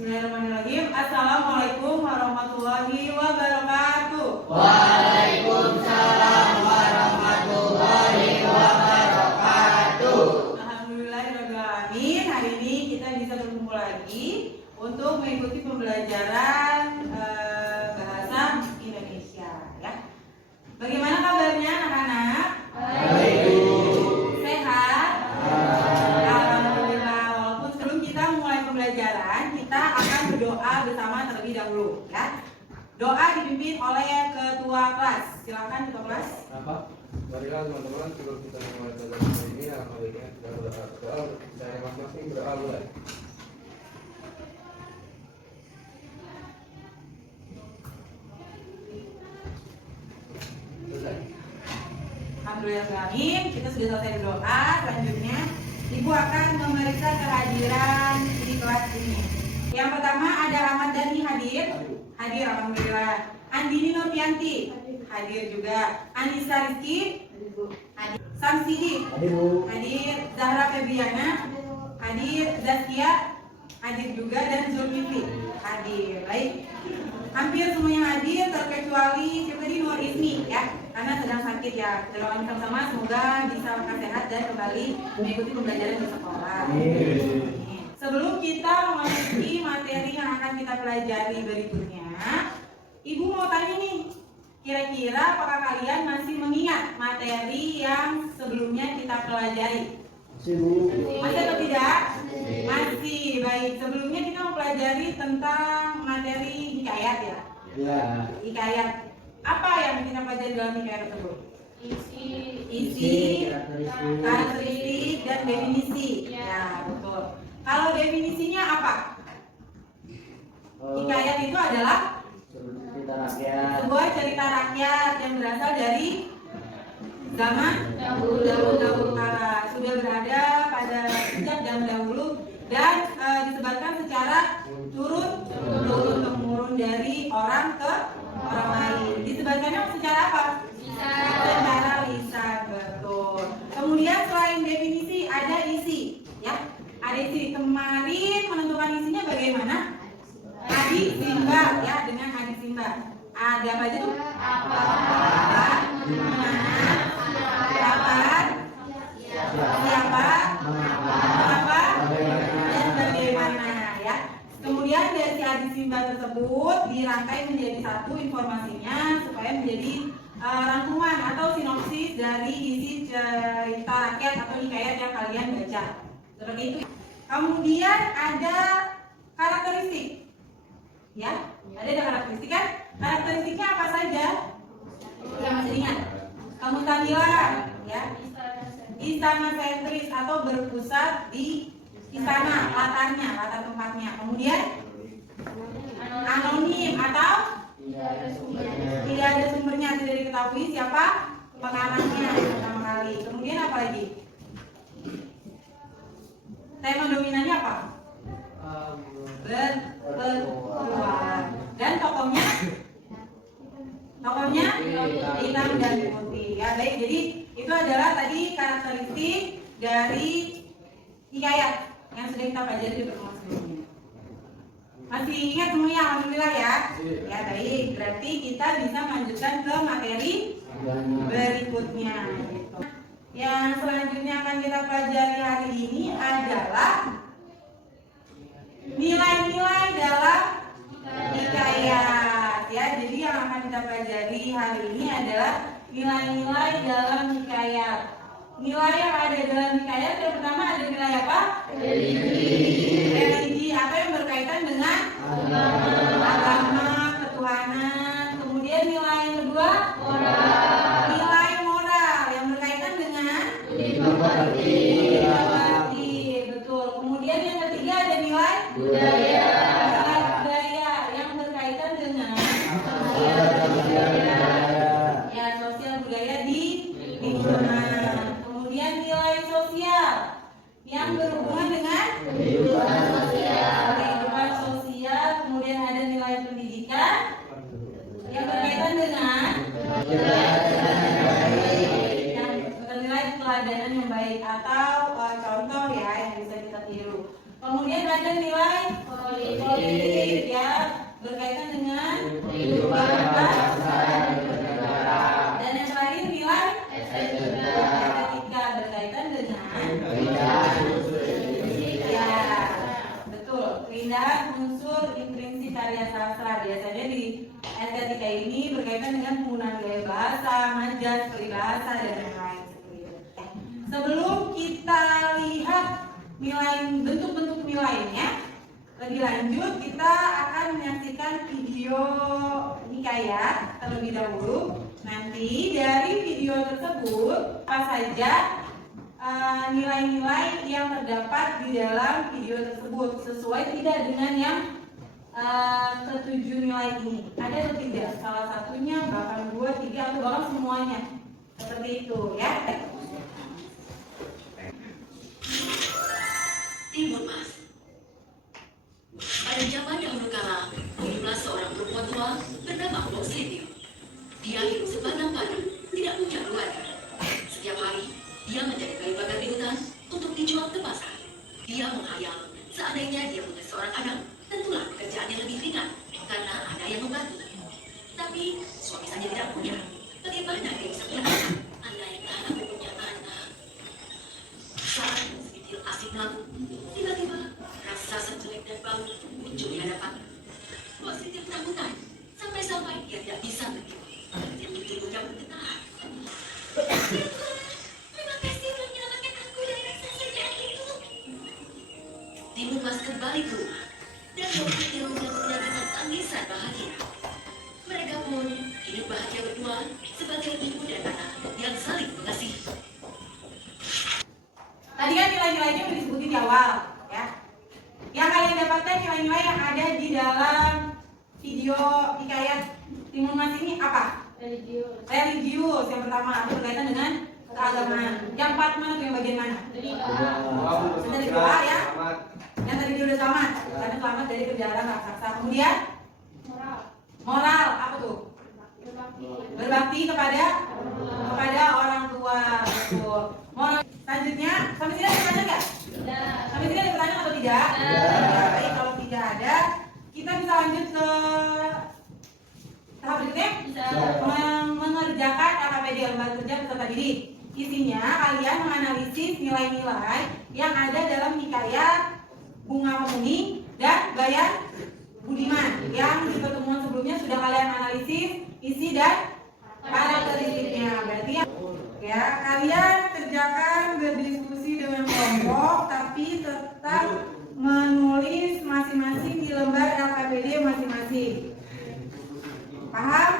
Bismillahirrahmanirrahim. Assalamualaikum warahmatullahi wabarakatuh. Waalaikumsalam warahmatullahi wabarakatuh. Alhamdulillahirrahmanirrahim. Hari ini kita bisa berkumpul lagi untuk mengikuti pembelajaran bahasa Indonesia. Ya. Bagaimana kabarnya anak-anak? Baik. Sehat? Alhamdulillah. Walaupun sebelum kita mulai pembelajaran, kita akan berdoa bersama terlebih dahulu. Ya. Doa dipimpin oleh ketua kelas. Silakan ketua kelas. Marilah teman-teman, sebelum kita memulai pelajaran ini, alangkah baiknya kita berdoa dari masing-masing berdoa mulai. Alhamdulillahirrahmanirrahim. Kita sudah selesai berdoa. Selanjutnya Ibu akan memeriksa kehadiran di kelas ini. Yang pertama ada Ahmad Dhani hadir. Hadir, alhamdulillah. Andini Nurtianti hadir juga. Anissa Rizky hadir. Samsidi hadir. Zahra Febriana hadir. Zaskia hadir juga, dan Zulkifli hadir. Baik, hampir semuanya hadir terkecuali siapa tadi, Nur Ismi ya, karena sedang sakit ya. Kita doakan sama-sama semoga bisa sehat dan kembali mengikuti pembelajaran di sekolah. Sebelum kita memasuki materi yang akan kita pelajari berikutnya, Ibu mau tanya nih, kira-kira apakah kalian masih mengingat materi yang sebelumnya kita pelajari? Masih atau tidak? Masih. Baik, sebelumnya kita mempelajari tentang materi hikayat ya. Hikayat. Apa yang kita pelajari dalam hikayat tersebut? Isi, karakteristik, dan definisi. Ya, betul. Kalau definisinya apa? Hikayat itu adalah sebuah cerita rakyat yang berasal dari zaman dahulu kala, sudah berada pada sejak zaman dahulu, dan disebarkan secara turun temurun dari orang ke orang lain. Disebarkannya secara apa? Secara lisan, betul. Kemudian selain definisi ada isi, ya. Ada isi. Kemarin menentukan isinya bagaimana? Adik Simba, ya, dengan adik Simba. Ada apa aja tuh? Apa? Mana? Kapan? Siapa? Mengapa? Dan bagaimana, ya. Kemudian dari si adik Simba tersebut dirangkai menjadi satu informasinya supaya menjadi rangkuman atau sinopsis dari isi cerita rakyat atau hikayat yang kalian baca. Seperti itu. Kemudian ada karakteristik. Ya, ada karakteristik kan? Karakteristiknya apa saja? Yang masih ingat? Kemustahilan, ya. Istana sentris atau berpusat di istana, latar tempatnya. Kemudian anonim atau tidak ada sumbernya, tidak diketahui siapa pengarangnya pertama kali. Kemudian apa lagi? Tema dominannya apa? Berpetualang. Dan tokohnya hitam dan putih. Ya, baik. Jadi itu adalah tadi karakteristik dari hikayat yang sudah kita pelajari di pertemuan sebelumnya. Masih ingat semuanya? Alhamdulillah ya. Ya, baik. Berarti kita bisa melanjutkan ke materi berikutnya. Gitu. Yang selanjutnya akan kita pelajari hari ini adalah nilai-nilai dalam hikayat, ya. Jadi yang akan kita pelajari hari ini adalah nilai-nilai dalam hikayat. Nilai yang ada dalam hikayat yang pertama ada nilai apa? Religi. Apa yang berkaitan dengan agama, ketuhanan. Kemudian nilai yang kedua, nilai moral yang berkaitan dengan budi pekerti. Betul. Kemudian yang ketiga ada nilai budaya yang berkaitan dengan ya, sosial budaya di lingkungan. Kemudian nilai sosial yang berhubungan dengan kehidupan sosial. Kemudian ada nilai pendidikan yang berkaitan dengan nilai keteladanan yang baik atau contoh ya yang bisa kita tiru. Kemudian ada nilai politik ya, berkaitan dengan kehidupan bangsa dan bernegara. dan yang terakhir nilai Estetika, estetika berkaitan dengan keindahan unsur ya, betul, keindahan unsur intrinsik karya sastra. Biasanya di estetika ini berkaitan dengan penggunaan gaya bahasa, majas, peribahasa dan lain-lain seperti itu. Sebelum kita lihat nilai bentuk-bentuk nilainya lebih lanjut, kita akan menyaksikan video hikayat terlebih dahulu. Nanti dari video tersebut apa saja nilai-nilai yang terdapat di dalam video tersebut, sesuai tidak dengan yang ketujuh nilai ini. Ada atau tidak? Salah satunya, bahkan 2, 3 atau bahkan semuanya. Seperti itu ya. Timur Mas. Pada zaman dahulu kala, hiduplah seorang perempuan tua bernama Mbok Sintio. Dia hidup sebatang-batang, tidak punya keluarga. Setiap hari, dia mencari kayu bakar di hutan untuk dijual ke pasar. Dia menghayal, seandainya dia punya seorang anak, tentulah pekerjaannya lebih ringan karena ada yang membantu. Tapi suami saja tidak punya. Bagaimana dia bisa punya anak? Andaikan aku punya anak. Saat Sintio asik melaku, tiba-tiba raksasa jelek dan bau muncul di hadapan. Mbok Sintio ketakutan sampai-sampai dia tidak bisa berdiri. Dia tubuhnya bergetar. Terima kasih telah menyelamatkan aku dari raksasa jahat itu. Timur Mas kembali ke rumah dan Mbok Sintio menyambutnya dengan tangisan bahagia. Mereka pun hidup bahagia berdua sebagai ibu dan anak yang saling mengasihi. Tadi kan nilai-nilainya udah disebutin di awal ya. Yang kalian dapatkan nilai-nilai yang ada di dalam video hikayat Timur Mas ini apa? Religius yang pertama, itu berkaitan dengan keagamaan. Yang 4 mana tuh, yang bagian mana? Dari doa ya. Yang tadi dia udah selamat, karena selamat dari perjalanan raksasa. Kemudian moral apa tuh? Berbakti kepada orang tua. Betul. Moral. Selanjutnya, sampai sini ada pertanyaan nggak? Sampai sini ada pertanyaan atau tidak? Baik, kalau tidak ada, kita bisa lanjut ke tahap berikutnya. Mengerjakan LKPD, lembar kerja peserta didik. Isinya kalian menganalisis nilai-nilai yang ada dalam hikayat Bunga Pemuni dan Bayan Budiman yang di pertemuan sebelumnya sudah kalian analisis isi dan karakteristiknya. Berarti ya kalian kerjakan berdiskusi dengan kelompok, tapi tetap menulis masing-masing di lembar LKPD masing-masing. Paham?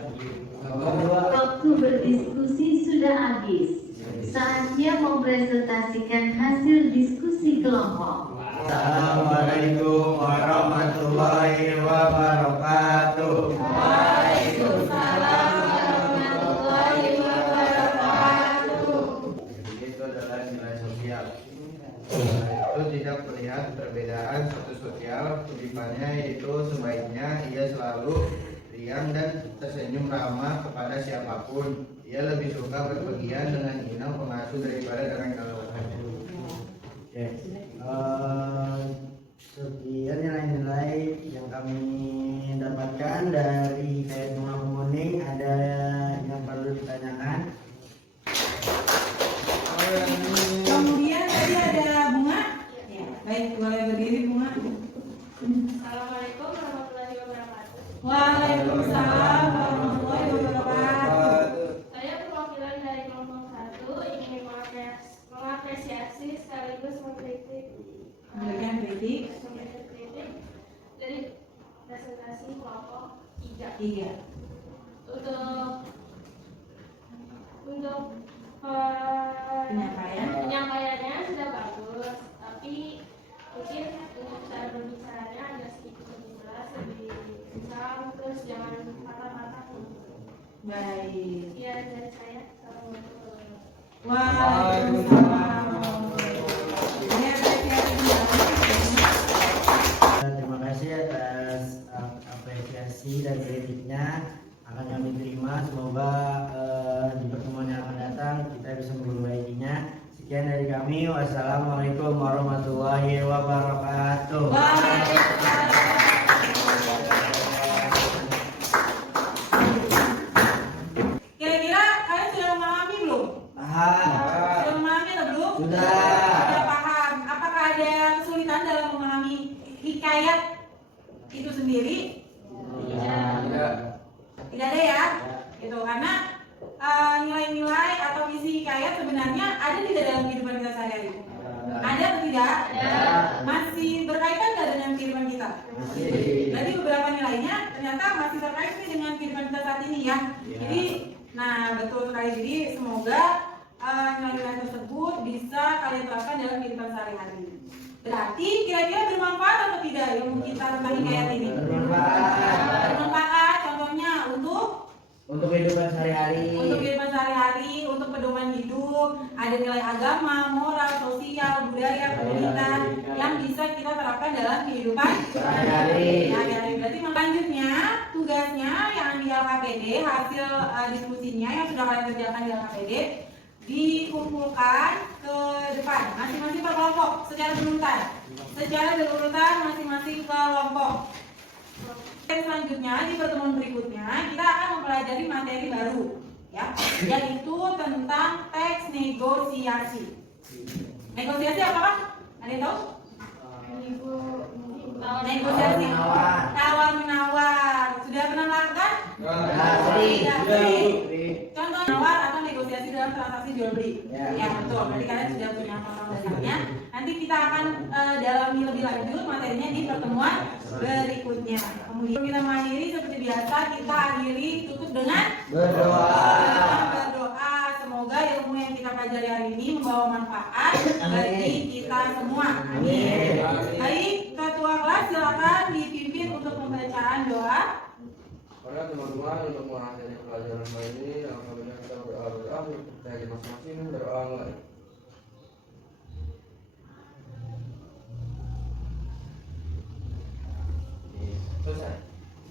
Waktu berdiskusi sudah habis. Saatnya mempresentasikan hasil diskusi kelompok. Assalamualaikum warahmatullahi wabarakatuh. Waalaikumsalam warahmatullahi wabarakatuh. Itu adalah nilai sosial. Itu tidak terlihat perbedaan status sosial. Kutipannya yaitu sebaiknya ia selalu riang dan tersenyum ramah kepada siapapun. Ia lebih suka berpergian dengan inang pengasuh daripada dengan kawan. Oke. Sekian nilai-nilai yang kami dapatkan dari KS Bunga Kuning. Ada yang perlu ditanyakan? Kemudian tadi ada Bunga. Ya, baik, boleh berdiri Bunga. Assalamualaikum warahmatullahi wabarakatuh. Waalaikumsalam warahmatullahi wabarakatuh. Saya perwakilan dari kelompok 1 ingin mengapresiasi sekaligus Memberikan kritik. dari presentasi kelompok 3. Tiga. Untuk penyampaiannya sudah bagus, tapi mungkin untuk cara berbicaranya agak sedikit lebih jelas, lebih kencang, terus jangan patah-patah. Baik. Iya, dari saya. Assalamualaikum. Waalaikumsalam. Ini apresiasi Bunga. Terima kasih atas apresiasi dan kritiknya, akan kami terima. Semoga di pertemuan yang akan datang kita bisa memperbaikinya. Sekian dari kami. Wassalamualaikum warahmatullahi wabarakatuh. Waalaikumsalam. Kira-kira kalian sudah memahami belum? Sudah memahami atau belum? Sudah paham. Apakah ada kesulitan dalam memahami hikayat itu sendiri? Tidak ada ya? Gitu, karena nilai-nilai atau isi hikayat sebenarnya ada tidak dalam kehidupan kita sehari-hari? Ada atau tidak? Masih berkaitan nggak dengan kehidupan kita? Jadi beberapa nilainya ternyata masih terkait nih dengan kehidupan kita saat ini ya. Jadi, nah betul sekali. Jadi semoga nilai-nilai tersebut bisa kalian terapkan dalam kehidupan sehari-hari. Berarti kira-kira bermanfaat atau tidak ilmu kita tentang hikayat ini? Bermanfaat. Contohnya Untuk kehidupan sehari-hari. Untuk pedoman hidup, ada nilai agama, moral, sosial, budaya, komunitas yang bisa kita terapkan dalam kehidupan Sehari-hari. Berarti selanjutnya tugasnya yang di LKPD, hasil diskusinya yang sudah kalian kerjakan di LKPD dikumpulkan ke depan masing-masing per kelompok secara berurutan masing-masing kelompok. Selanjutnya di pertemuan berikutnya kita akan mempelajari materi baru ya, yaitu tentang teks negosiasi. Negosiasi apakah? Ada yang tahu? Negosiasi tawar menawar. Sudah pernah lakukan? Contoh tawar atau negosiasi dalam transaksi jual beli. Ya betul. Berarti kalian sudah punya pengetahuan dasarnya. Nanti kita akan dalami lebih lanjut materinya di pertemuan berikutnya. Kemudian kita mengakhiri seperti biasa, kita akhiri tutup dengan berdoa. Semoga ilmu yang kita pelajari hari ini membawa manfaat bagi kita semua. Amin. Baik, ketua kelas silakan dipimpin untuk pembacaan doa. Para teman-teman, untuk mengakhiri pelajaran kali ini, alhamdulillah kita berdoa dari masing-masing berdoa mulai.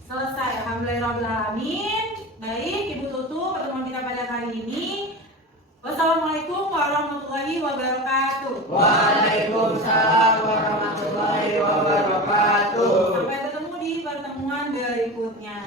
Selesai. Alhamdulillahirrahmanirrahim. Baik, Ibu Tutu, pertemuan kita pada hari ini. Wassalamualaikum warahmatullahi wabarakatuh. Waalaikumsalam warahmatullahi wabarakatuh. Sampai ketemu di pertemuan berikutnya.